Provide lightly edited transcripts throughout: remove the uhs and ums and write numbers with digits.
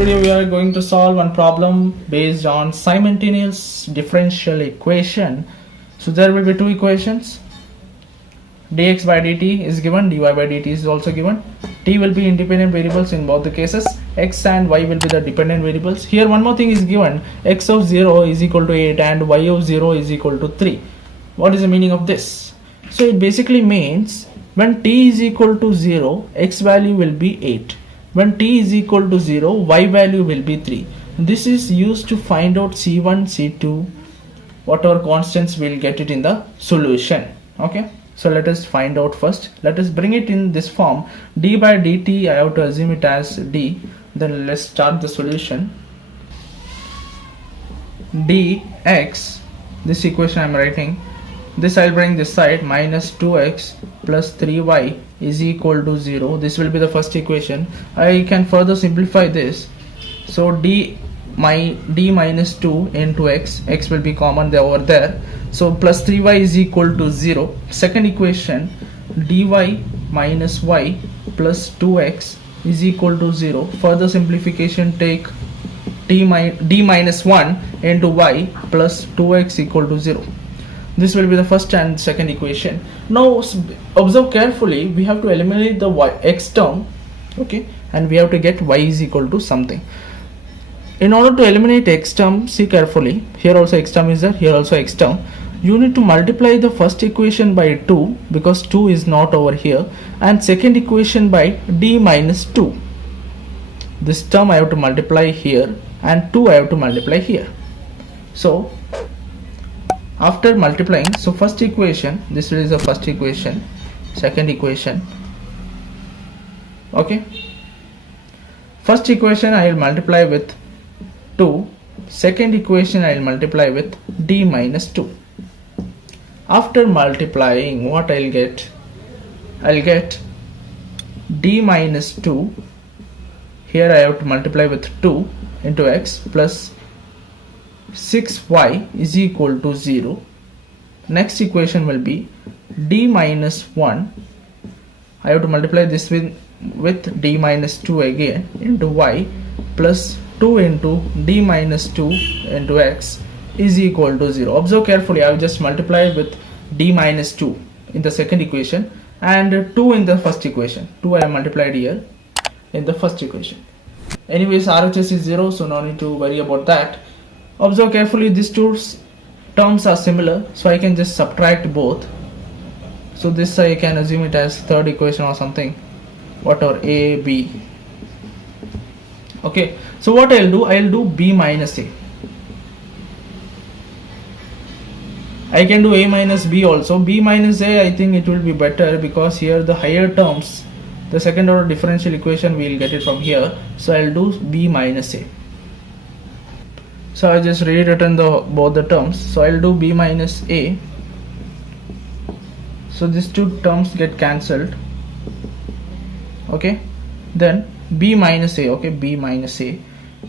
video we are going to solve one problem based on simultaneous differential equation. So there will be two equations. Dx by dt is given, dy by dt is also given. T will be independent variables in both the cases. X and y will be the dependent variables. Here one more thing is given, x of 0 is equal to 8 and y of 0 is equal to 3. What is the meaning of this? So it basically means when t is equal to 0, x value will be 8. When t is equal to 0, y value will be 3. This is used to find out c1, c2, whatever constants we'll get it in the solution. Okay, so let us find out first. Let us bring it in this form. D by dt, I have to assume it as d. Then let's start the solution. Dx, this equation I am writing. This I'll bring this side, minus 2x plus 3y is equal to 0. This will be the first equation. I can further simplify this. So d minus 2 into x will be common there over there. So plus 3y is equal to 0. Second equation, dy minus y plus 2x is equal to 0. Further simplification, take d minus 1 into y plus 2x equal to 0. This will be the first and second equation. Now observe carefully, we have to eliminate the x term, okay, and we have to get y is equal to something. In order to eliminate x term, see carefully, here also x term is there, here also x term. You need to multiply the first equation by 2 because 2 is not over here, and second equation by d minus 2. This term I have to multiply here and 2 I have to multiply here. So after multiplying, so first equation, this is the first equation, second equation, okay. First equation I will multiply with 2, second equation I will multiply with d minus 2. After multiplying, what I'll get? I'll get d minus 2, here I have to multiply with 2 into x plus 6y is equal to 0. Next equation will be d minus 1. I have to multiply this with d minus 2 again into y plus 2 into d minus 2 into x is equal to 0. Observe carefully, I have just multiplied with d minus 2 in the second equation and 2 in the first equation. 2 I have multiplied here in the first equation. Anyways, RHS is 0, so no need to worry about that. Observe carefully, these two terms are similar, so I can just subtract both. So this I can assume it as third equation or something, whatever, a, b. Okay, so what I'll do b minus a. I can do a minus b also. B minus a, I think it will be better because here the higher terms, the second order differential equation, we will get it from here. So I'll do b minus a. So I just rewritten both the terms. So I'll do b minus a. So these two terms get cancelled. Okay. Then b minus a. Okay, b minus a.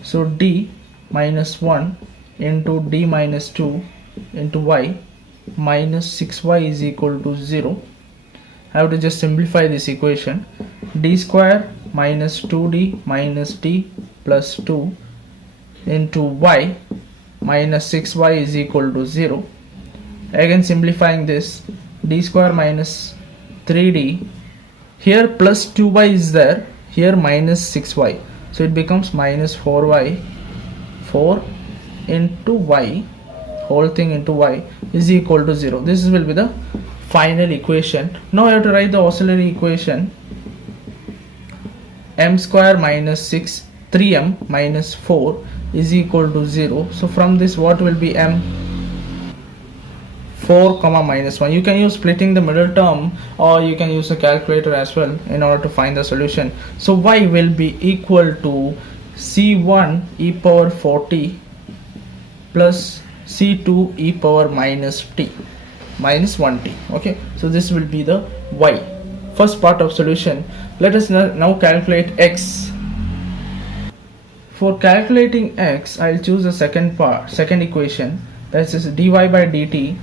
So d minus 1 into d minus 2 into y minus 6y is equal to 0. I have to just simplify this equation. D square minus 2d minus d plus 2 into y minus 6y is equal to 0. Again simplifying this, d square minus 3d, here plus 2y is there, here minus 6y, so it becomes minus 4y, 4 into y, whole thing into y is equal to 0. This will be the final equation. Now I have to write the auxiliary equation, m square minus 6 3m minus 4 is equal to 0. So from this, what will be m? 4 comma minus 1. You can use splitting the middle term, or you can use a calculator as well in order to find the solution. So y will be equal to c1 e power 40 plus c2 e power minus t minus 1t. Okay, so this will be the y, first part of solution. Let us now calculate x. For calculating x, I'll choose the second equation, that is dy by dt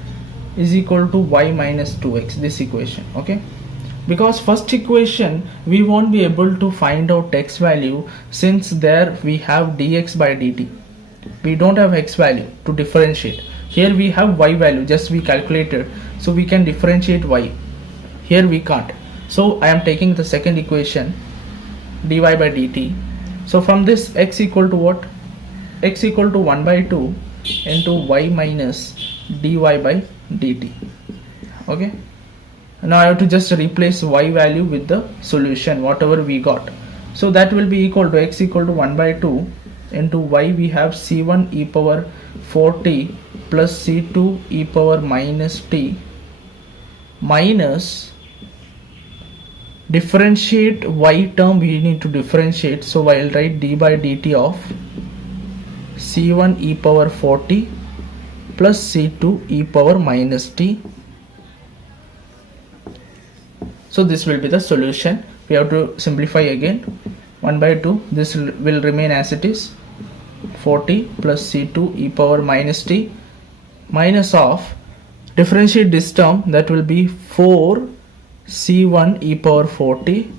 is equal to y minus 2x, this equation. Okay, because first equation we won't be able to find out x value, since there we have dx by dt. We don't have x value to differentiate. Here we have y value, just we calculated, so we can differentiate y. Here we can't. So I am taking the second equation, dy by dt. So from this, x equal to what? X equal to 1 by 2 into y minus dy by dt. Okay. Now I have to just replace y value with the solution, whatever we got. So that will be equal to x equal to 1 by 2 into y, we have c1 e power 4t plus c2 e power minus t minus, differentiate y term, we need to differentiate, so I'll write d by dt of c1 e power 4t plus c2 e power minus t. So this will be the solution. We have to simplify again. 1 by 2, this will remain as it is, 4t plus c2 e power minus t minus of, differentiate this term, that will be 4 c1 e power 4t,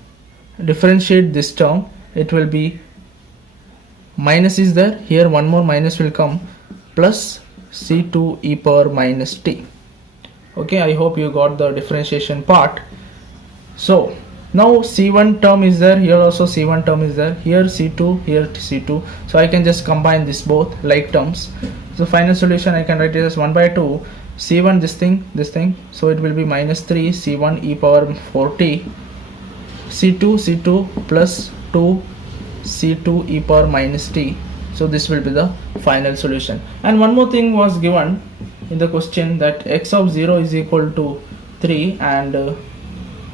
differentiate this term, it will be, minus is there, here one more minus will come, plus c2 e power minus t. Okay, I hope you got the differentiation part. So now c1 term is there, here also c1 term is there, here c2, here c2, so I can just combine this both like terms. So final solution I can write it as 1 by 2 c1 this thing, so it will be minus 3 c1 e power 4t c2 plus 2 c2 e power minus t. So this will be the final solution. And one more thing was given in the question, that x of 0 is equal to 3 and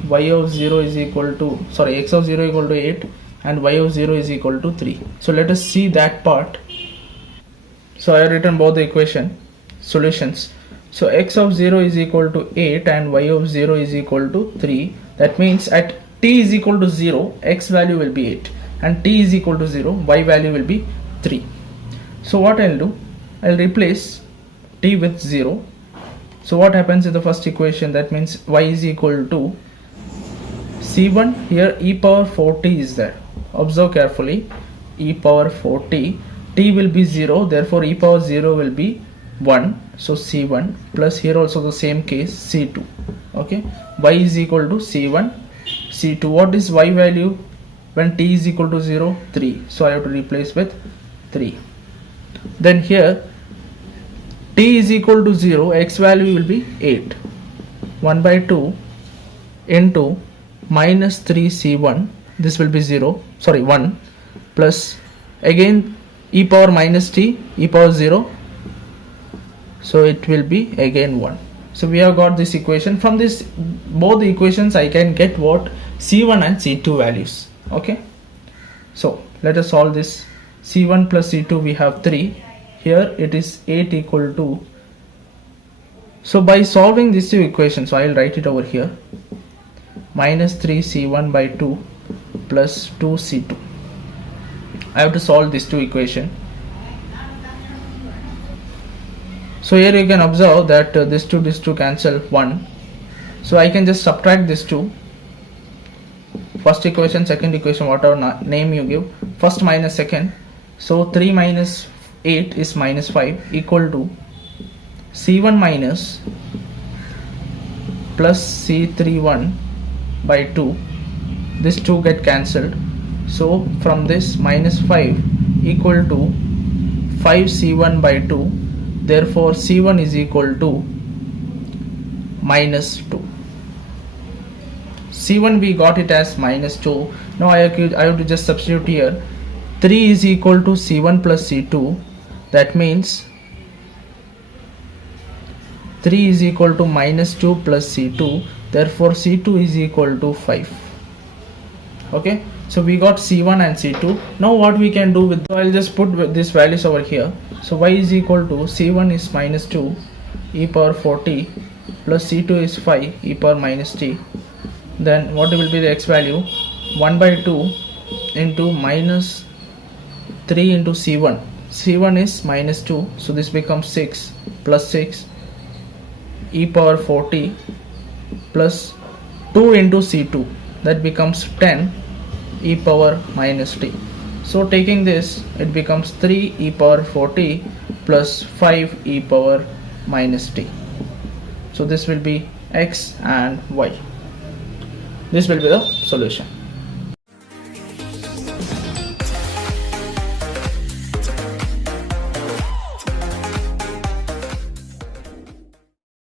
y of 0 is equal to, sorry, x of 0 equal to 8 and y of 0 is equal to 3. So let us see that part. So I have written both the equation solutions. So x of 0 is equal to 8 and y of 0 is equal to 3. That means at t is equal to 0, x value will be 8, and t is equal to 0, y value will be 3. So what I'll do, I'll replace t with 0. So what happens in the first equation, that means y is equal to c1, here e power 4t is there. Observe carefully, e power 4t, t will be 0, therefore e power 0 will be 1, so c1 plus here also the same case c2. Okay, y is equal to c1 c2. What is y value when t is equal to 0? 3, so I have to replace with 3. Then here t is equal to 0, x value will be 8, 1 by 2 into minus 3 c1, this will be 0, sorry 1, plus again e power minus t, e power 0, so it will be again 1. So we have got this equation. From this both the equations I can get what? c1 and c2 values. Okay, so let us solve this. c1 plus c2 we have 3, here it is 8 equal to, so by solving these two equations, so I will write it over here, minus 3 c1 by 2 plus 2 c2. I have to solve these two equations. So here you can observe that this two cancel 1, so I can just subtract this two, first equation, second equation, whatever name you give, first minus second. So 3 minus 8 is minus 5 equal to c1 minus plus c31 by 2, this 2 get cancelled, so from this minus 5 equal to 5 c1 by 2, therefore c1 is equal to minus 2. c1 we got it as minus 2. Now I have to just substitute here, 3 is equal to c1 plus c2, that means 3 is equal to minus 2 plus c2, therefore c2 is equal to 5. Okay, so we got c1 and c2. Now what we can do with, so I'll just put these values over here. So y is equal to c1 is minus 2 e power 4t plus c2 is 5 e power minus t. Then what will be the x value? 1 by 2 into minus 3 into c1. c1 is minus 2, so this becomes 6 plus 6 e power 4t plus 2 into C2, that becomes 10 e power minus t. So taking this, it becomes 3 e power 4t plus 5 e power minus t. So this will be x and y. This will be the solution.